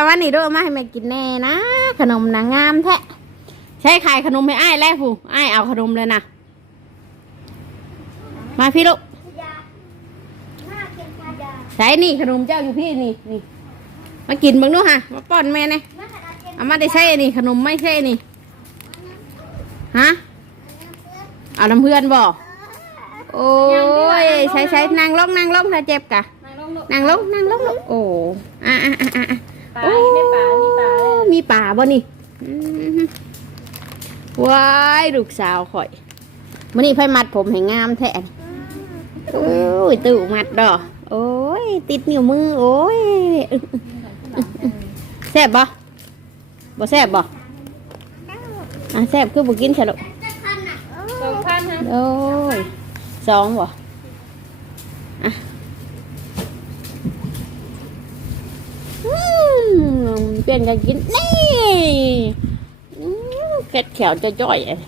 เอาวันนี้ด้วยมาให้แม่กินแน่นะ ขนมนางงามแท้ใช้ขายขนมให้อ้ายแล้วผู้อ้ายเอาขนมเลยนะมาพี่ลูกใช้นี่ขนมเจ้าอยู่พี่นี่นี่มากินบ้างดูฮะมาป้อนแม่เนี่ยเอามาได้ใช่นี่ขนมไม่ใช่นี่ฮะเอาน้ำเพื่อนบอกโอ้ยใช้ใช้นางลงนางลงถ้าเจ็บกะนางลงนางลงนางลงโอ้อะอะอะ ปลาเลยมีป่าบ่นี่อืมว้ายลูกสาวข่อยมื่อนี้ไฟมัดผมให้งามแท้โอ้ยตู่มัดดอกโอ้ย ติดนิ้วมือ โอ้ยแซ่บบ่บ่แซ่บบ่อะแซ่บคือบ่กินใช่หรอกสองพันฮะโอ้ยสองบ่อะอืม เปลี่ยนกันกินนี่อืมเก็ดแขวจะจ่อยๆอะ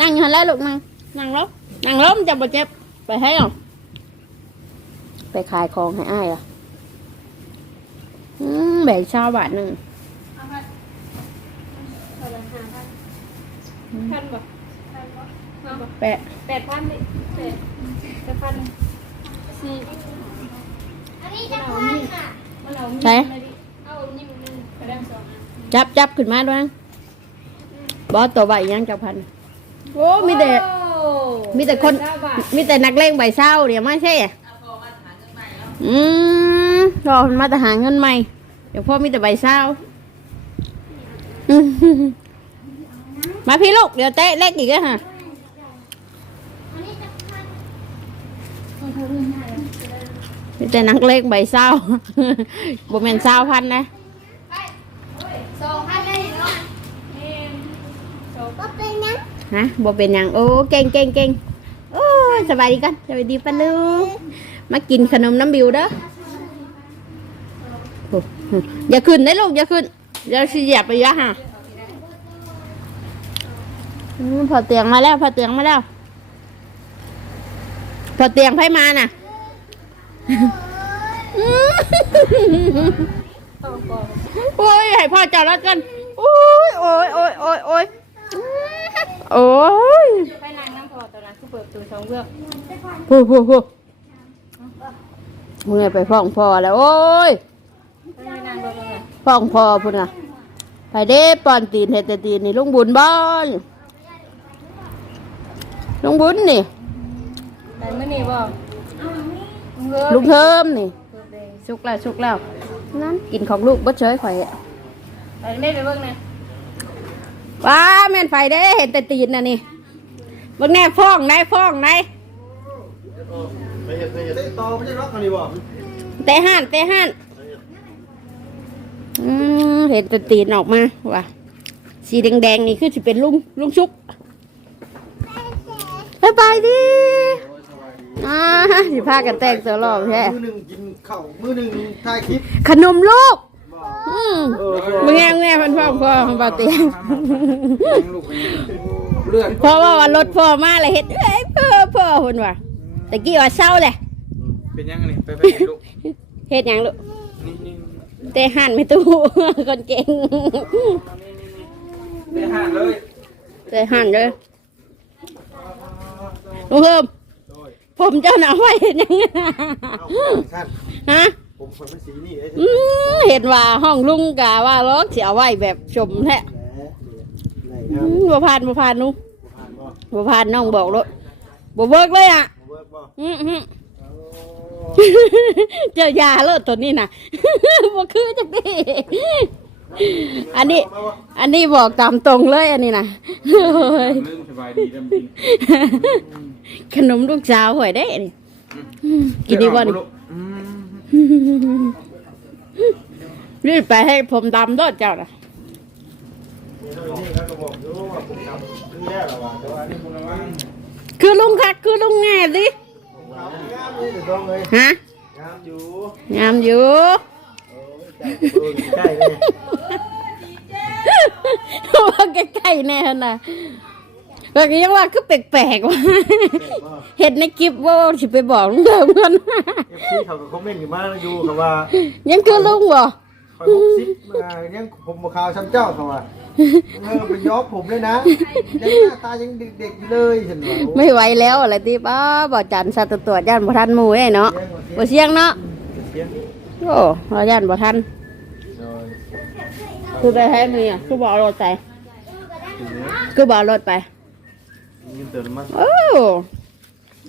นั่งหันแล้วลูกนั่งนั่งลงนั่งล้มจะบ่เจ็บไปให้หรอไปขายของให้อ้ายเหรออืมแบ่งชาวบาทหนึ่งเอาพันเอาละห้าพันพันบ่พันบ่แปะแปดพันดิแปดแปดพันสี่อัน จับจับขึ้นมาด้วยบอสตัวใบยังเจ้าพันโอ้มีแต่โอ้มีแต่คนเก้าบาทมีแต่นักเลงใบเศร้าเดี๋ยวไม่ใช่อะอืมรอมันมาแต่หาเงินใหม่ เดี๋ยวพ่อมีแต่ใบเศร้าอืมมาพี่ลูกเดี๋ยวเตะเล็กอีกแล้วฮะอันนี้จะพันมีแต่นักเลงใบเศร้าบ่แม่นเศร้าพันนะ สองพันได้เนาะ เอ็มสอง ก็เป็ นยังฮะบ่เป็นหยังโอ้เก่งเก่งเก่งโอ้สบายดีกันสบายดีปะลูกมากินขนมน้ำบิวเด้ออย่าขึ้นได้ลูกอย่าขึ้นอย่าเหยียบไปยะฮะพอเตียงมาแล้วพอเตียงมาแล้วพอเตียงไพ่มาน่ะโอ้ยให้พ่อจอดรถกันโอ้ยโอ้ยโอ้ยโอ้ย โอ้ยโอ้ยไปนางน้ำพอตอนนั้นคือเปิดประตูสองเบื้องพูพูพูเมื่อยไปฟ้องพ่อแล้ว โอ้ยไปนางเบื้องเลยฟ้องพ่อพุ่นน่ะไปเด้ปอนตีนเฮดแต่ตีนนี่ลุงบุญบ้านลุงบุญนี่แต่เมื่อนี้บอกลุงเทิมนี่เปิดเลยสุกแล้วสุกแล้ว นั่นกินของลูกบ่เฉยข่อยอะไปไม่ไปเบื้องนะ ว้าแม่นไฟเด้เห็นแต่ตีนน่ะนี่เบิ่งแน่ฟ้องได้ฟ้องได้ไม่เห็นไม่เห็นได้ต่อไม่ใช่ร็อกอันนี้บ่เตะห้านเตะห้านอืมเห็นแต่ตีนออกมาว่ะสีแดงๆนี่คือจะเป็นลุงลุงชุกบายบายดิอ่าสิพากันแต่งตัวหล่อแท้มือหนึ่งกินข้าวมือหนึ่งถ่ายคลิปขนมลูกบ่อื มมึงแง่มึงแง่พันพ่อพ่อของเบาเตียงเลือดเพราะว่าว่ารถพ่อมาเลยเห็ดเอ้ยพ่อพ่อคนว่ะตะกี้ว่าเศร้าเลยเป็นยังไงนี่ไปไปเห็นลูกเฮ็ดหยังลูกนี่นี่เตะหันไม่ตู้คนเก่งได้ห่านเลยเตะหันเลยลุงเพิ่มผมเจ้าหน้าไว้เห็นยังไงท่านฮะ ผมคนเป็นสีนี่ไอ้อืมเห็นว่าห้องลุงกะว่าล็อกเสียไว้แบบชมแท้ไหนอืครับมบ่ผ่านบ่ผ่านหนุผ่านบ่บ่ผ่านน้องบอกเลยบ่เบิกเลยอะ เวิร์กบ่อืมอืม เจ้ายาเลิศตัวนี้นะ บ่คือจังดิอันนี้ อันนี้บอกตามตรงเลยอันนี้นะโอ้ยลืมสบายดีดำจริงขนมลูกสาวหวยได้นี่กินดีบ่นี่อืม รีบไปให้ผมดำโดดเจ้านะนี่เขาก็บอกอยู่ว่าผมทำคือแย่แล้วว่าแต่ว่านี่คุณระวังคือลุงคักคือลุงแง่สิงามนี่เดี๋ยวต้องเลยฮะงามอยู่งามอยู่ใกล้เลยว่าใกล้ๆแน่น่ะ ก็ยังว่าคือแปลกๆว่าเห็นในคลิปว่าสิไปบอกลุงเดิมกันเอฟซีเขาก็คอมเมนต์อยู่มาอยู่เขาว่า ยังคือลุงบ่คอยหกสิบมายังผมบ่ข่าวช้ำเจ้าเขาว่าเออไปย้อมผมเลยนะยังหน้าตายังเด็กๆอยู่เลยฉันว่าโอ้ไม่ไหวแล้วอะไรที่ป้าบ่จันสัตว์ตรวจย่านบ่ทันหมู่เอ้ยเนาะบ่เสียงเนาะเสียงโอ้เราย่านบ่ทันโดยคือไปให้มีอะคือบ่เอารถไปคือบ่เอารถไป เงินเติมน้ำมันโอ้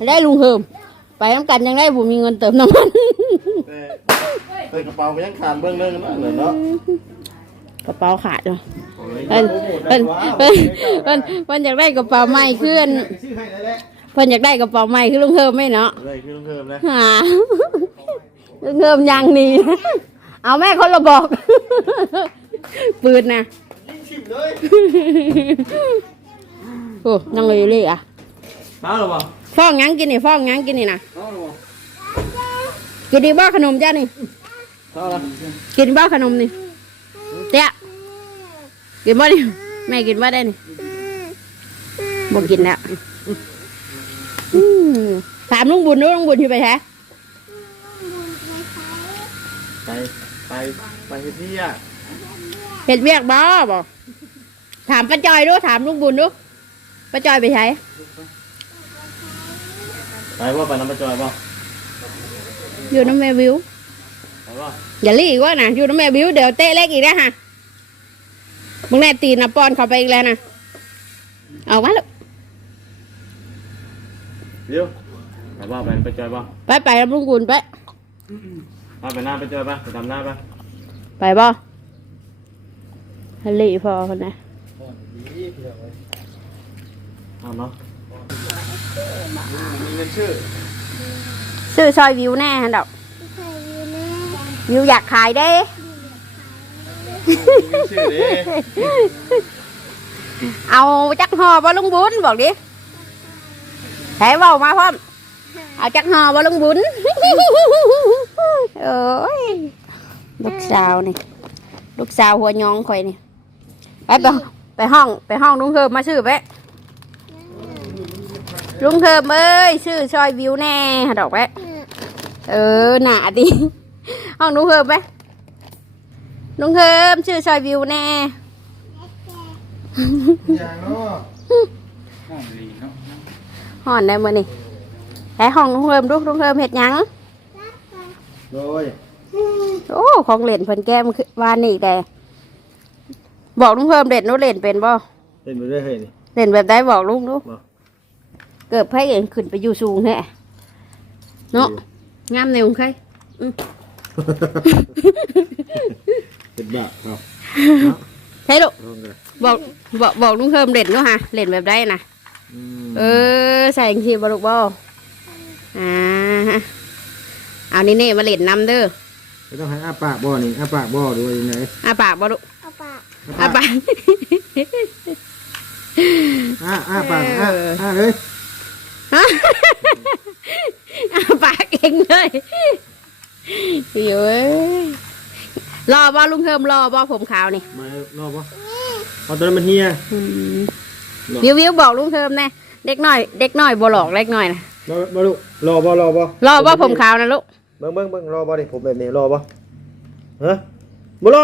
ได้ลุงเฮิมไปน้ำกันยังได้ผมมีเงินเติมน้ำมันแต่แต่กระเป๋ามันยังขาดเบื้องเรื่องนั่นเลยเนาะกระเป๋าขาดเลยโอ้ยเพิ่นเพิ่นเพิ่นเพิ่นเพิ่นอยากได้กระเป๋าใหม่ขึ้นชื่อให้แล้วแหละเพิ่นอยากได้กระเป๋าใหม่คือลุงเฮิมไหมเนาะเลยคือต้องเพิ่มนะหาลุงเฮิมยังนี่เอาแม่คนละบอกปืนนะ ยิ่งชิมเลยโอ้นั่งเลยเลยอะมาหรือเปล่าฟ้องหยังกินนี่ฟ้องหยังกินนี่นะเอาหรือเปล่ากินดีบ้าขนมจ้านี่เอาละกินบ้าขนมนี่เตี้ยกินบ้าดิแม่กินบ้าได้นี่บอกกินแล้วอืมถามลุงบุญดูลุงบุญที่ไปแท้ไปไปไปที่อะเห็ดเวียกบ้าบอกถามป้าจอยดูถามลุงบุญดู ป้าจอยไปใช้ไปว่าไปน้ำประจอยป่ะอยู่น้ำแม่วิวไปว่าอย่ารีอีกว่านะอยู่น้ำแม่วิวเดี๋ยวเตะเล็กอีกนะฮะมึงแน่ตีนนะป้อนเข้าไปอีกแล้วนะเอามาลูกเดี๋ยวไปว่าไปประจอยป่ะไปไปรับลุงบุญไปไปไปหน้าประจอยป่ะไปทำหน้าป่ะไปบ่ฮัลโหลพอคนนะ เอาเนาะมีเงินชื่อซื้อซอยวิวแน่ฮันดอกใครอยู่แน่วิวอยากขายเด้มีชื่อเด้เอาจักหอบ่ลุงบุญบอกดิแถเบามาพร้อมเอาจักหอบ่ลุงบุญเอ้ยลูกสาวนี่ลูกสาวหัวยองข่อยนี่ไปไปไปห้องไปห้องลุงเฮิมมาซื้อไป ลุงเฮิมเอ้ยซื้อซอยวิวแน่ฮันดอกไปเออหนาดิห้องลุงเฮิมไปลุงเฮิมชื่อซอยวิวแน่อย่างเนาะห้องดีเนาะห่อนได้มื่อนี่แต่ห้องลุงเฮิมลูกลุงเฮิมเห็ดหยังโดยโอ้ของเล่นเพิ่นแก้มคือวานนี่แต่บอกลุงเฮิมเล่นนู้เล่นเป็นบ่เป็นไปเรื่อยๆนี่เล่นแบบได้บอกลุงดูบ่ เกิดไพ่เองขึ้นไปอยู่สูงแท้เนาะงามเร็วใครเป็นแบบครับใช่ลูกลองกันบอกบอกบอกลุงเฮิมเล่นดูฮะเล่นแบบได้นะอืมเออใส่จังทีบลูกบ่อ่าเอานี่นี่มาเล่นนำเด้อไม่ต้องให้อ้าปากบ่อนี่อ้าปากบ่อดูว่ายังไงอาปากบ่ลูกเอาปากอาปากอ้าอ้าปากอ้าเอออ้าเลย อาปากเองเลยเย้ยรอบ่ลุงเฮิมรอบ่ผมขาวนี่มารอบบ่เอาตัวนั้นมันเฮียอืมวิววิวบอกลุงเฮิมแน่เด็กน้อย เด็กน้อยบ่หลอกเล็กน้อยนะรอบ่ลูกรอบ่รอบ่รอบ่ผมขาวนะลูกเบิ่งเบิ่งเบิ่งรอบ่ดิผมแบบนี้รอบ่ฮะบ่รอ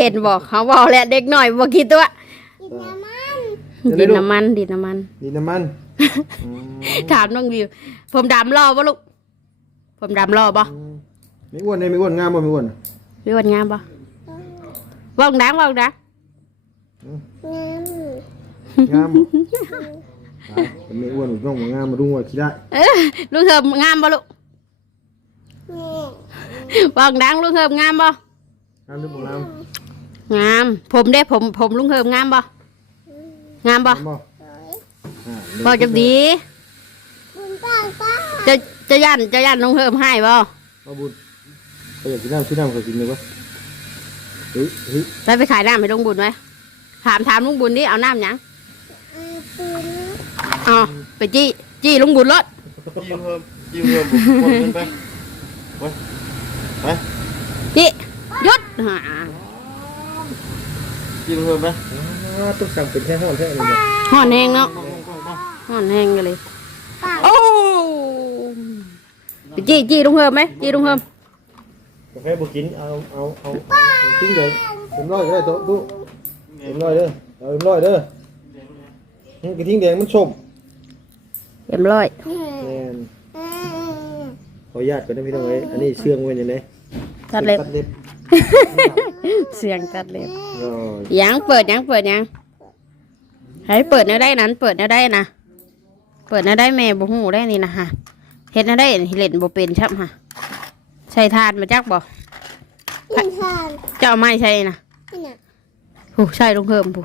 เห็นบอกเขาบอกแหละเด็กน้อยบ่คิดตัว กินน้ำ มันดินน้ำมัน ดินน้ำมันนี่น้ำมันอืมถามน้องวิว ผมดำรอบ่ลูก ผมดำรอบ่ไม่อ้วนเลยไม่อ้วนงามบ่ไม่อ้วนวิววันงามบ่ว่องดังว่องดังน้งามบ่ตายเป็นไม่อ้วนต้องบ่งามมาดูว่าขี้ได้เอ้อลุงเฮิมงามบ่ลูกำนี่ว่องดังลุงเฮิมงามบ่งามหรือบ่งาม งาม ผมได้ผมผมลุงเฮิมงามบ่ งามบ่งามบ่อ่าบ่จักดีคุณป้าป้าจะจะยันจะยันลุงเฮิมให้บ่เอาบุญไปอยากกินน้ำซื้อน้ำก็กินเลยวะเฮ้ยเฮ้ยไปไปขายน้ำให้ลุงบุญไหมถามถามลุงบุญดิเอาน้ำหยังอาปืนอ๋อไปจี้จี้ลุงบุญรถยืมเพิ่มยืมเพิ่มผมคนเงินไปไปไปจี้หยุดหายืมเพิ่มไป ต้องสั่งเป็นแค่ห้องแค่นี้เนี่ยห่อนแห้งเนาะห่อนแห้งกันเลยโอ้ไปจี้จี้ลุงเฮิมไหมจี้ลุงเฮิมกาแฟบุกินเอาเอาเอาเอาทิ้งเลยเต็มร้อยก็ได้โต๊ะตู้เต็มร้อยเด้อเอาเต็มร้อยเด้อนี่กระทิ้งแดงมันส้มเรียบร้อยแม่นขออนุญาตก่อนนะพี่น้องเอ้ยอันนี้เชื่องไว้ยังไงตัดเล็บตัด เล็บเสียงตัดเล็บอ๋อยังเปิดยังเปิดยังให้เปิดแนวได้นั้น เปิดแนวได้นะเปิดแนวได้แม่บ่ฮู้ได้นี่นะฮะเฮ็ดแนวได้เล่นบ่เป็นชับฮะใส่ทานมาจักบ่กินทานเจ้าเอาไม้ใช่นะนี่น่ะผู้ใช่ลุงเพิ่มผู้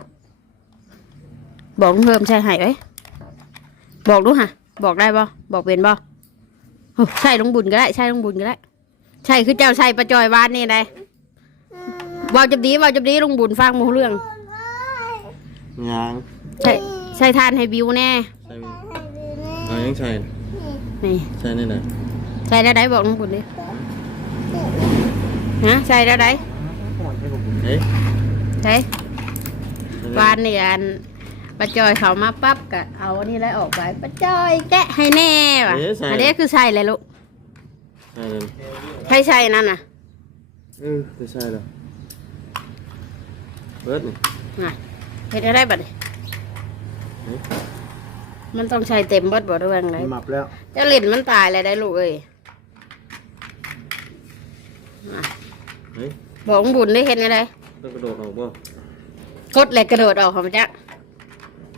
บอกลุงเพิ่มใช่ให้เอ้ยบอกดูฮะบอกได้บ่บอกเป็นบ่โอ้ใช่ลุงบุญก็ได้ใช่ลุงบุญก็ได้ ใช่คือเจ้าใช่ประจอยวานนี่ได้เว่าจับดีเว่าจับดีลุงบุญฟังหมูเรื่องยางใช่ใช่ทานให้บิวแน่ใช่เอายังใช่นี่ใช่นี่นะใช่ได้ไดบอกลุงบุญดิฮะใช่ได้ไดเฮ้ยใช่วานนี่อันประจอยเขามาปั๊บก็เอาอันนี่แล้วออกไปประจอยแกะให้แน่ว่ะอันนี้คือใช่เลยลูกใช่เลยใช่ใช่นั่นน่ะเออจะใช่แล้ว เบิร์ดนี่น่ะเฮ็ดได้บัดนี้เฮ้ยมันต้องใช้เต็มเบิดบ่ด้วยไงหมับแล้วจะเล่นมันตายเลยได้ลูกเอ้ยเฮ้ยบอกลุงบุญได้เห็นอะไรต้องกระโดดออกบ่กดเลยกระโดดออกของมันจ้ะ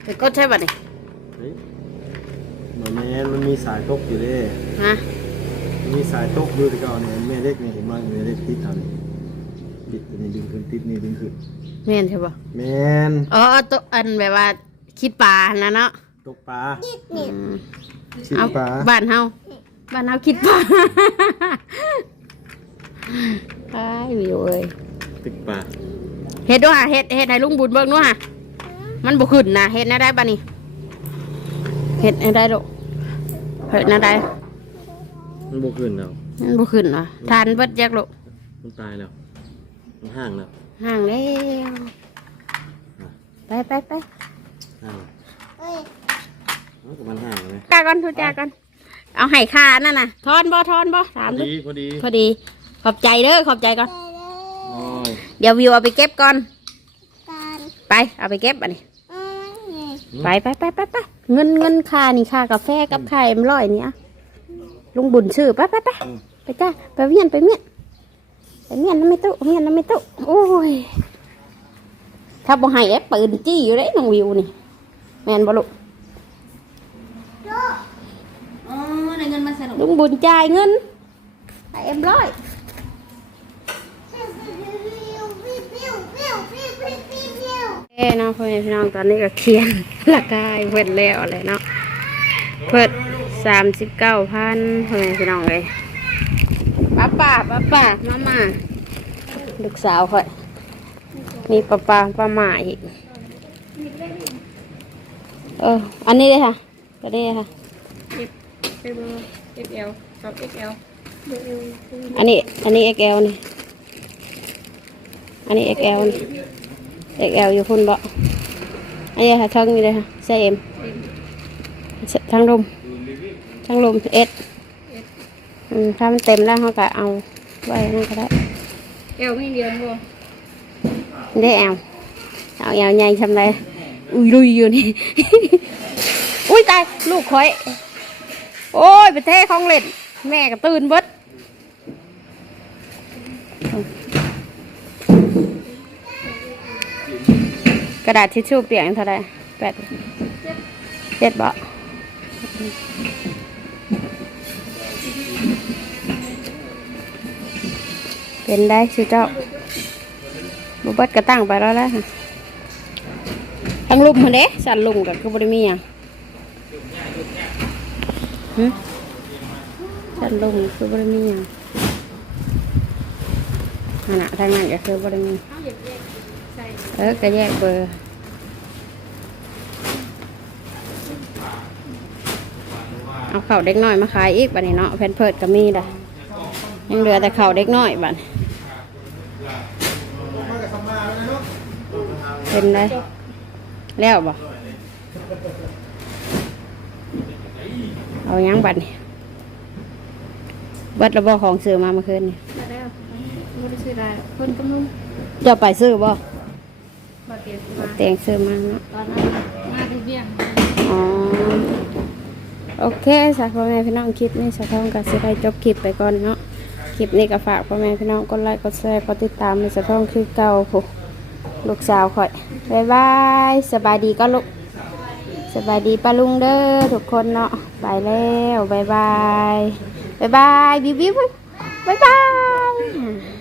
ไปกดใช่บัดนี้เฮ้ยเหมือนแม่นมันมีสายตกอยู่เด้ฮะมันมีสายตกอยู่ที่เก่าเนี่ยแม่เล็กเนี่ยเห็นว่าแม่เล็กติดทำ นี่ติดตัวนี้ดึงขึ้นติดนี่ดึงขึ้นแม่นใช่ปะแม่นอ๋อตัวอันแบบว่าคิดปลานะเนาะตกปลาอืมชิดเอาปลาบ้านเฮาบ้านเฮาคิดปลาไอ้ายวิวเอ้ยติดปลาเฮ็ดด้วยฮะเฮ็ดเฮ็ดให้ลุงบุญเบิ่งด้วยฮะมันบ่ขึ้นนะเฮ็ดแน่ได้บัดนี้เฮ็ดแน่ได้ลูกเฮ็ดแน่ได้มันบกขึ้นแล้วมันบ่ขึ้นว่ะทานเบิดจักลูกมันตายแล้ว มันห่างแล้วห่างแล้ว ไปไปไปห่างแล้วเอ้ยเอากับมันห่างเลย จ้าก่อนทุจ้าก่อน เอาไห้คานั่นน่ะทอนบ่ทอนบ่ถาพมอดูดีพอดีพอดี ขอบใจเด้อขอบใจก่อนไปเลยโอ้ยเดี๋ยววิวเอาไปเก็บก่อนการไป เอาไปเก็บอันนี้เอ้ยนี่ไปไปไปไปไปเงินเงินค่านี่ค่ากาแฟกับไข่เอ็มร้อยนี่อะลุงบุญชื่อไปไปไปไปจ้าไปเมียนไปเมียนไป เมียนไม่ตุเมียนไม่ตุโอ้ยถ้าบ่ให้แอปปืนจี้อยู่ได้น้องวิวนี่ แมนบ่ลุลุงบุญจ่ายเงินให้เอ็มร้อยเอ้น้องเพื่อนพี่น้องตอนนี้ก็เคียนละกายเพื่นแล้วอะไรเนาะเพื่นสามสิบเก้าพันเพื่อนพี่น้องเลย ป้าป้าป้าป้ามามาลูกสาวค่อย มีป้าป้าป้ามาอีก เออ อันนี้เลยค่ะก็ได้ค่ะเป็นเบอร์ XL กับ XL อันนี้ อันนี้ XL นี่ อันนี้ XL นี่ XL อยู่คุณบ่อันนี้ค่ะช่องนี้เลยค่ะใส่เอ็มทางลมทางลมเอส อืมถ้ามันเต็มแล้วเขาก็เอาไว้นั่นก็ได้เอลมีเดือนบ่ได้แอลเอาแอลใหญ่ทำไรอุ้ยลุยอยู่นี่ อุ้ยตายลูกคอย โอ้ยไปเทของเล่น แม่ก็ตื่นเบิดกระดาษทิชชู่เปียกเท่าไหรแปดเจ็ดเบาะ เป็นได้ชื่อเจ้าบุบัดกระตั้งไปแล้วละตั้งลุมมาเด้สั่นลุมกันคือบริมีหยังหึสั่นลุมคือบริมีหยังขณะทางนั้นก็คือบริมีเอาเหยียบแยกใส่เออก็แยกเบอร์ เอาเข่าวเด็กน้อยมาขายอีกบัดนี้เนาะแพนเพิร์ดก็มีด่ะยังเหลือแต่เข่าวเด็กน้อยบัดเป็นไรแล้วบ่เอายังบัดนี่เบิดระบอของซื้อมาเมื่อคืนนี่มาแล้วได้ซื้อได้เพิ่นก็นุ่มจะไปซื้อบ่บาเก็ตมาแต่งซื้อมาเนาะตอนนั้นมาที่เบี้ยงอ๋อ โอเคสาพ่อแม่พี่น้องคลิปนี้สาทองกับสิได้จบคลิปไปก่อนเนาะคลิปนี้ก็ฝากพ่อแม่พี่น้องกดไลค์กดแชร์กดติดตามในสาทองคือเก่าหลูกสาวข่อยบายบายสบายดีก็ลูกสบายดีป้าลุงเด้อทุกคนเนาะไปแล้วบายบายบายบายบิวบิวบายบาย